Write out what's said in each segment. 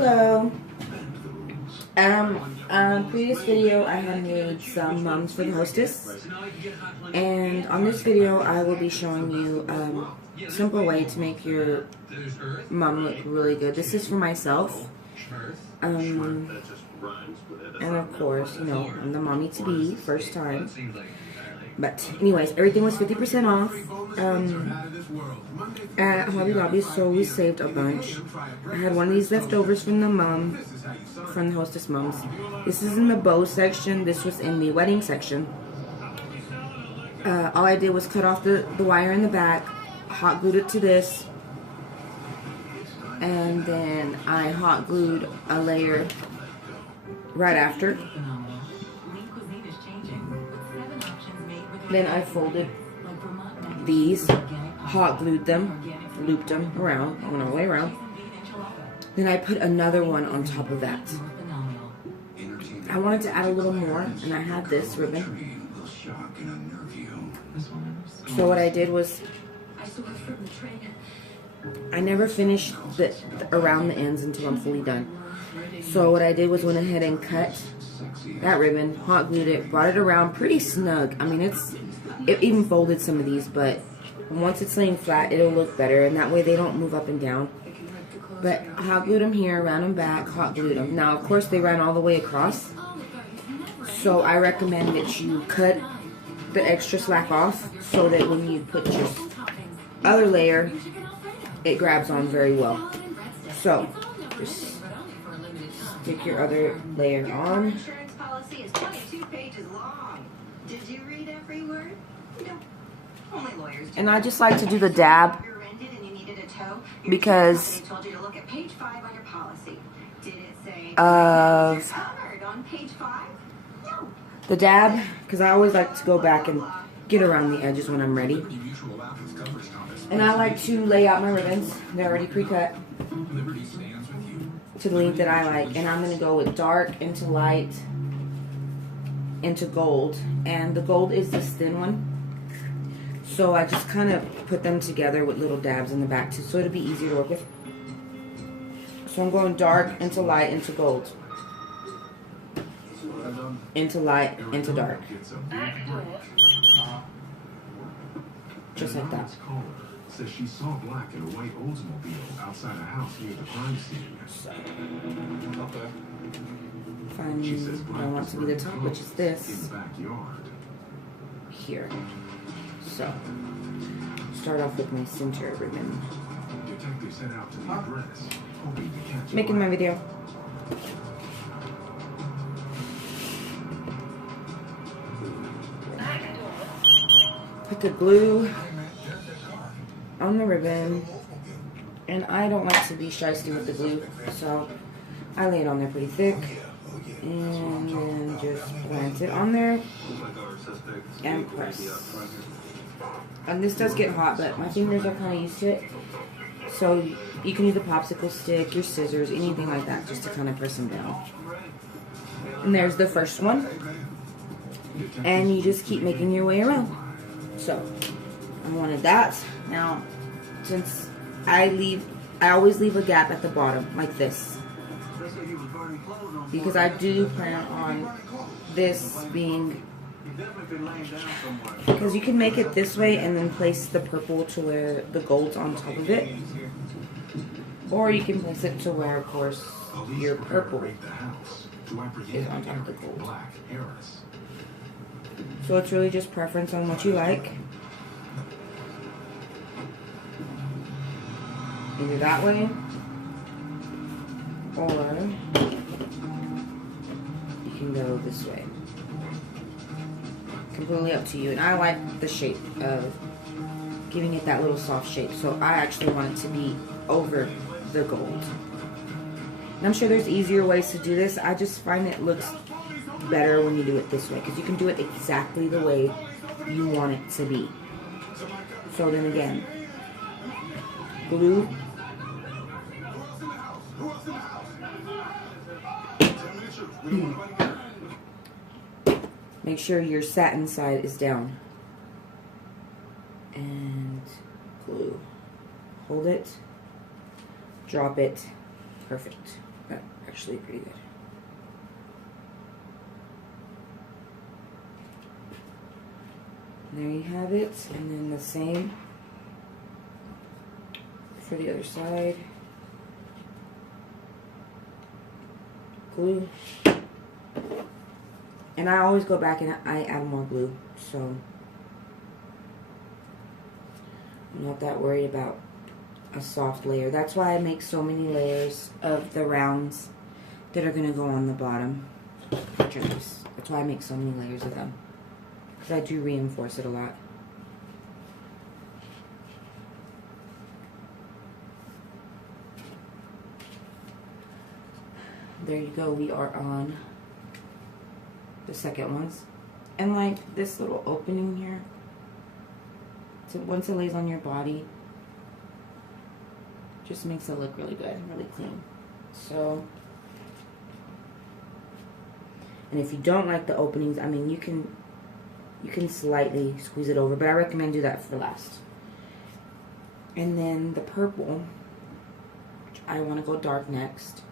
Hello. Previous video I had made some mums for the hostess, and on this video I will be showing you a simple way to make your mum look really good. This is for myself, and of course, you know, I'm the mommy to be, first time. But anyways, everything was 50% off at Hobby Lobby, so we saved a bunch. I had one of these leftovers from the hostess mums. This is in the bow section. This was in the wedding section. All I did was cut off the wire in the back, hot glued it to this, and then I hot glued a layer right after. Then I folded these, hot glued them, looped them around, went all the way around. Then I put another one on top of that. I wanted to add a little more, and I had this ribbon. So what I did was, I never finished around the ends until I'm fully done. So what I did was went ahead and cut that ribbon, hot glued it, brought it around pretty snug. I mean, it even folded some of these, but once it's laying flat, it'll look better, and that way they don't move up and down. But hot glued them here, around them back, hot glued them. Now, of course, they ran all the way across, so I recommend that you cut the extra slack off so that when you put your other layer, it grabs on very well. So, just stick your other layer on. Did you read every word? No. Only lawyers do. And I just like to do the dab because of the dab, because I always like to go back and get around the edges when I'm ready. And I like to lay out my ribbons. They're already pre-cut to the length that I like. And I'm going to go with dark into light into gold, and the gold is this thin one, so I just kind of put them together with little dabs in the back too, so it'll be easier to work with. So I'm going dark into light into gold, into light into dark, just like that. Says she saw black in a white Oldsmobile outside a house near the crime scene. Okay. Find what I want to be the top, which is this here. So start off with my center ribbon. Making my video. Put the glue on the ribbon, and I don't like to be shysty with the glue, so I lay it on there pretty thick. And then just plant it on there and press. And this does get hot, but my fingers are kind of used to it. So you can use a popsicle stick, your scissors, anything like that, just to kind of press them down. And there's the first one. And you just keep making your way around. So I wanted that. Now, since I always leave a gap at the bottom, like this. Because I do plan on this being, because you can make it this way and then place the purple to where the gold's on top of it, or you can place it to where, of course, your purple is on top of the gold. So it's really just preference on what you like. Either that way, or you can go this way. Completely up to you. And I like the shape of giving it that little soft shape, so I actually want it to be over the gold. And I'm sure there's easier ways to do this. I just find it looks better when you do it this way, because you can do it exactly the way you want it to be. So then again, glue. Make sure your satin side is down. And glue. Hold it. Drop it. Perfect. That's actually pretty good. There you have it, and then the same for the other side. Glue. And I always go back and I add more glue, so I'm not that worried about a soft layer. That's why I make so many layers of the rounds that are going to go on the bottom. That's why I make so many layers of them, because I do reinforce it a lot. There you go, we are on the second ones. And like this little opening here, so once it lays on your body, just makes it look really good and really clean. So, and if you don't like the openings, I mean, you can slightly squeeze it over, but I recommend do that for last. And then the purple, which I want to go dark next.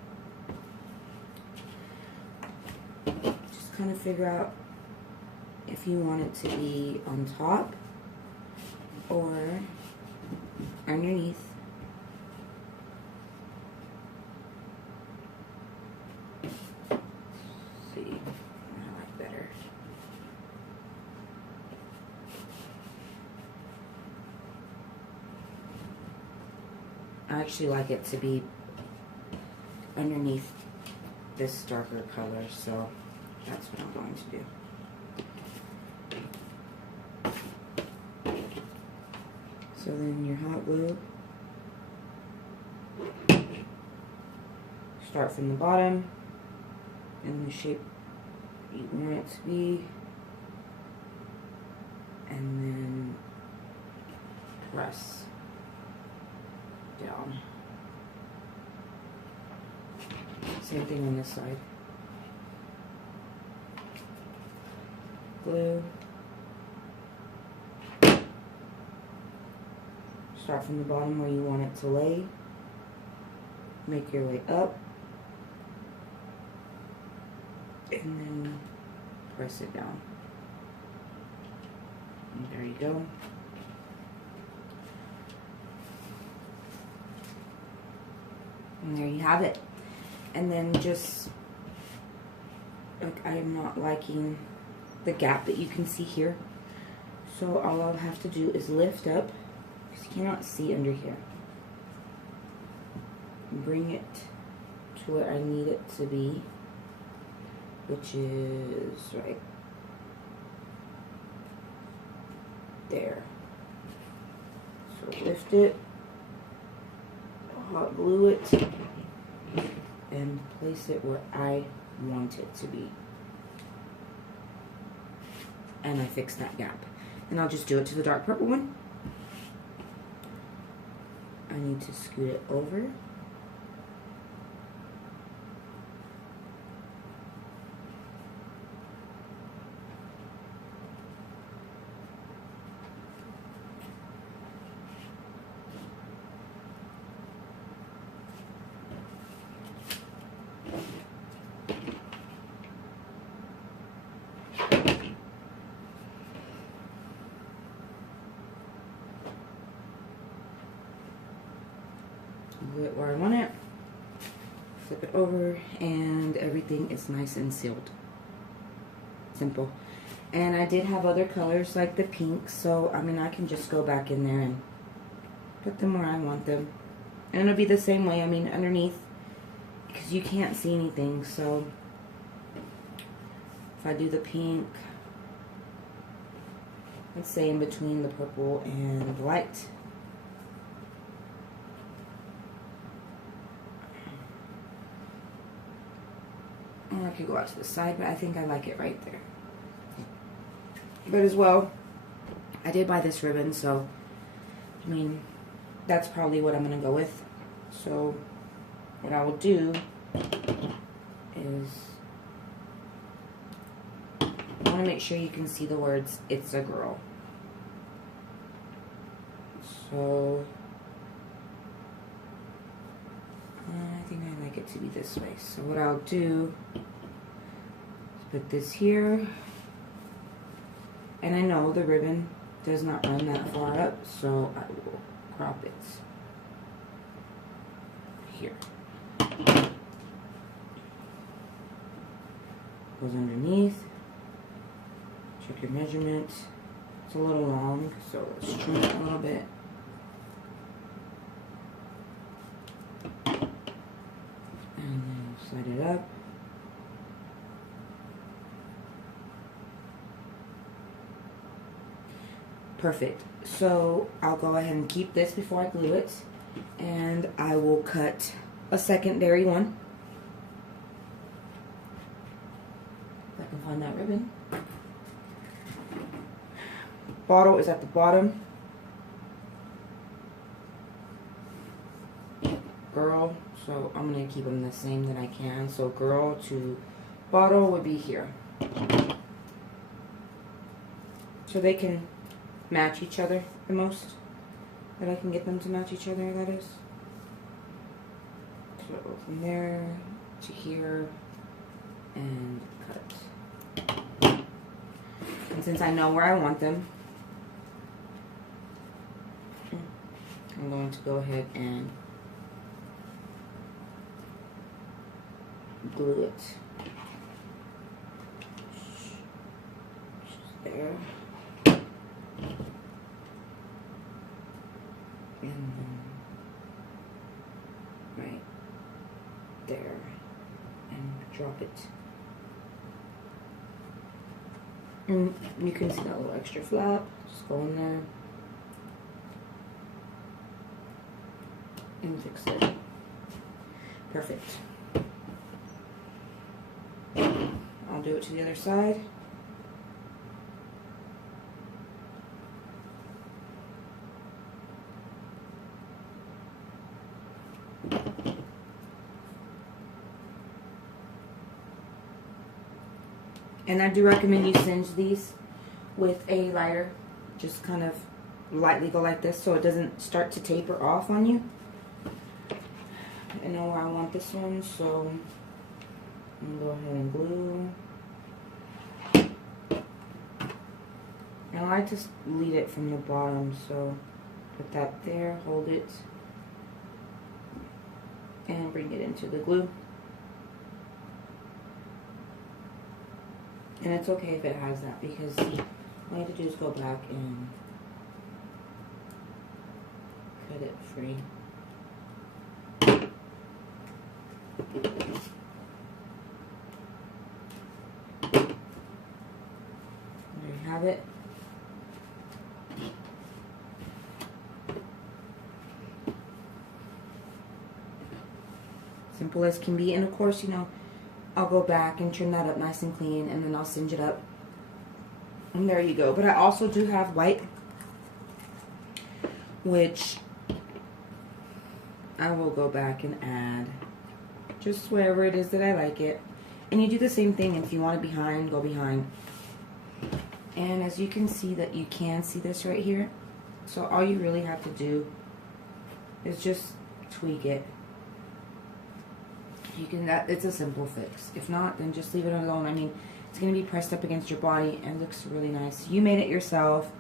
Just kind of figure out if you want it to be on top or underneath. See, I like better. I actually like it to be underneath this darker color, so that's what I'm going to do. So then your hot glue, start from the bottom in the shape you want it to be, and then press down. Same thing on this side. Glue. Start from the bottom where you want it to lay. Make your way up. And then press it down. And there you go. And there you have it. And then just, like, I am not liking the gap that you can see here. So all I'll have to do is lift up, because you cannot see under here. Bring it to where I need it to be, which is right there. So lift it, hot glue it, and place it where I want it to be. And I fix that gap. And I'll just do it to the dark purple one. I need to scoot it over. Glue it where I want it, flip it over, and everything is nice and sealed. Simple. And I did have other colors like the pink, so I mean I can just go back in there and put them where I want them. And it'll be the same way, I mean underneath, because you can't see anything, so if I do the pink, let's say in between the purple and the light. Or I could go out to the side, but I think I like it right there. But as well, I did buy this ribbon, so I mean, that's probably what I'm going to go with. So what I will do is, I want to make sure you can see the words, "It's a girl." So I think I like it to be this way. So what I'll do is put this here. And I know the ribbon does not run that far up, so I will crop it here. Goes underneath. Check your measurement. It's a little long, so let's trim it a little bit. And then slide it up. Perfect. So I'll go ahead and keep this before I glue it. And I will cut a secondary one. If I can find that ribbon. Bottle is at the bottom. Girl, so I'm going to keep them the same that I can. So girl to bottle would be here. So they can match each other the most. That I can get them to match each other, that is. So from there to here and cut. And since I know where I want them, I'm going to go ahead and glue it. Just there. And then right there. And drop it. And you can see that little extra flap. Just go in there. And fix it. Perfect. I'll do it to the other side. And I do recommend you singe these with a lighter. Just kind of lightly go like this so it doesn't start to taper off on you. I know where I want this one, so I'm gonna go ahead and glue. And I like to lead it from the bottom, so put that there, hold it, and bring it into the glue. And it's okay if it has that, because all you have to do is go back and cut it free. There you have it. Simple as can be, and of course, you know, I'll go back and trim that up nice and clean, and then I'll singe it up. And there you go. But I also do have white, which I will go back and add just wherever it is that I like it. And you do the same thing. If you want it behind, go behind. And as you can see, that you can see this right here. So all you really have to do is just tweak it. You can, it's a simple fix. If not, then just leave it alone. I mean, it's going to be pressed up against your body and looks really nice. You made it yourself,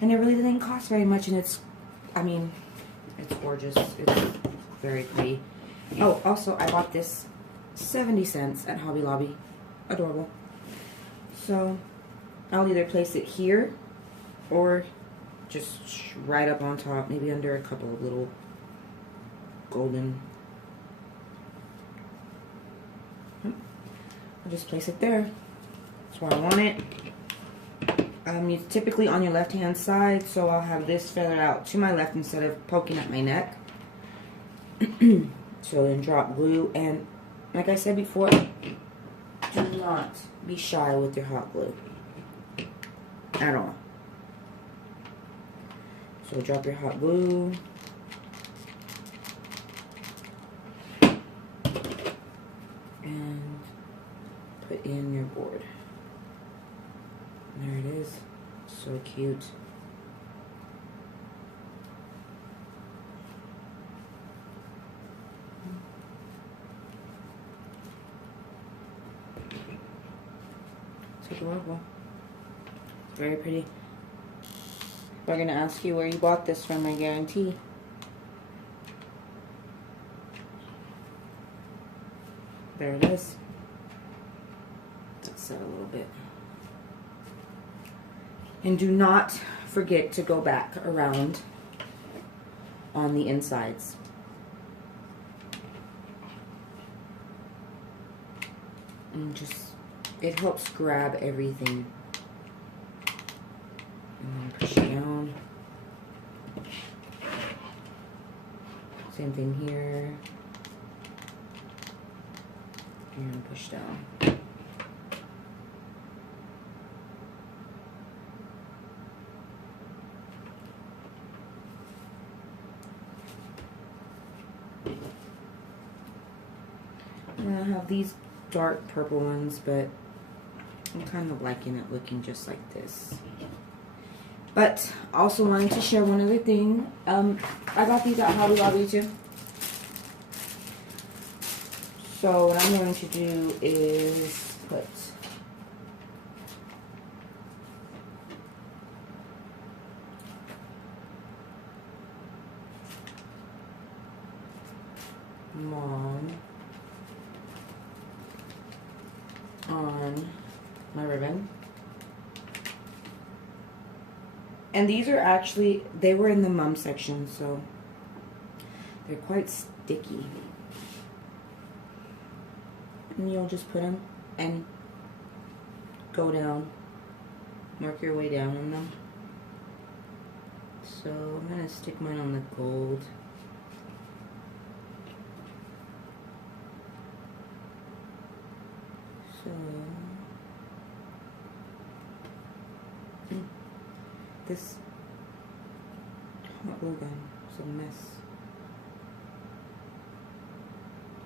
and it really didn't cost very much, and it's, I mean, it's gorgeous. It's very pretty. Oh, also, I bought this 70 cents at Hobby Lobby. Adorable. So, I'll either place it here or just right up on top, maybe under a couple of little golden. I'll just place it there. That's where I want it. It's typically on your left hand side, so I'll have this feathered out to my left instead of poking at my neck. So then drop glue, and like I said before, do not be shy with your hot glue at all. So drop your hot glue. And put in your board. There it is. So cute. It's adorable. It's very pretty. We're gonna ask you where you bought this from, I guarantee. There it is. Let's set a little bit. And do not forget to go back around on the insides. And just, it helps grab everything. And then push down. Same thing here. And push down. And I have these dark purple ones, but I'm kind of liking it looking just like this. But also wanted to share one other thing. I got these at Hobby Lobby too. So what I'm going to do is put Mom on my ribbon. And these are actually, they were in the mum section, so they're quite sticky. And you'll just put them and go down, work your way down on them. So I'm going to stick mine on the gold. So this hot glue gun is a mess.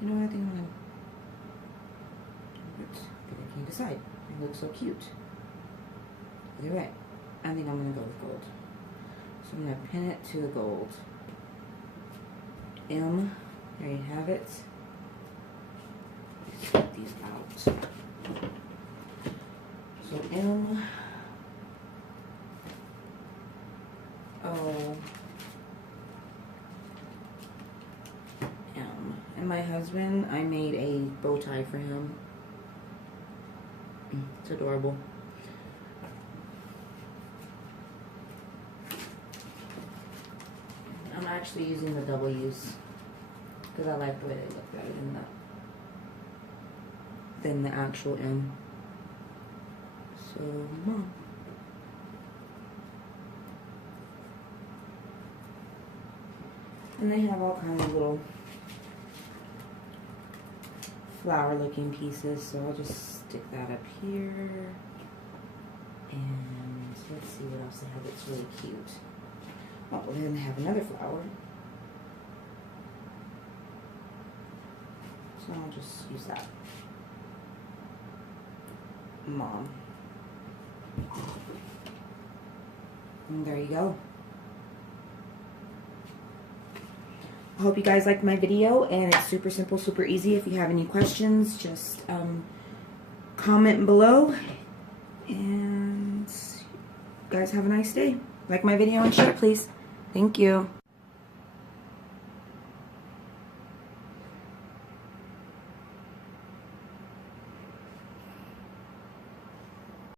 You know what, I think I'm going to, I can't decide. It looks so cute. Either way, I think I'm going to go with gold. So I'm going to pin it to the gold. M, there you have it. Let's get these out. So M, O, M. And my husband, I made a bow tie for him. It's adorable. I'm actually using the W's because I like the way they look better than the actual M. So, Mom. And they have all kinds of little flower looking pieces, so I'll just stick that up here. And let's see what else they have that's really cute. Oh, well, then they have another flower. So I'll just use that. Mom. And there you go. I hope you guys liked my video, and it's super simple, super easy. If you have any questions, just comment below. And you guys have a nice day. Like my video and share, please. Thank you.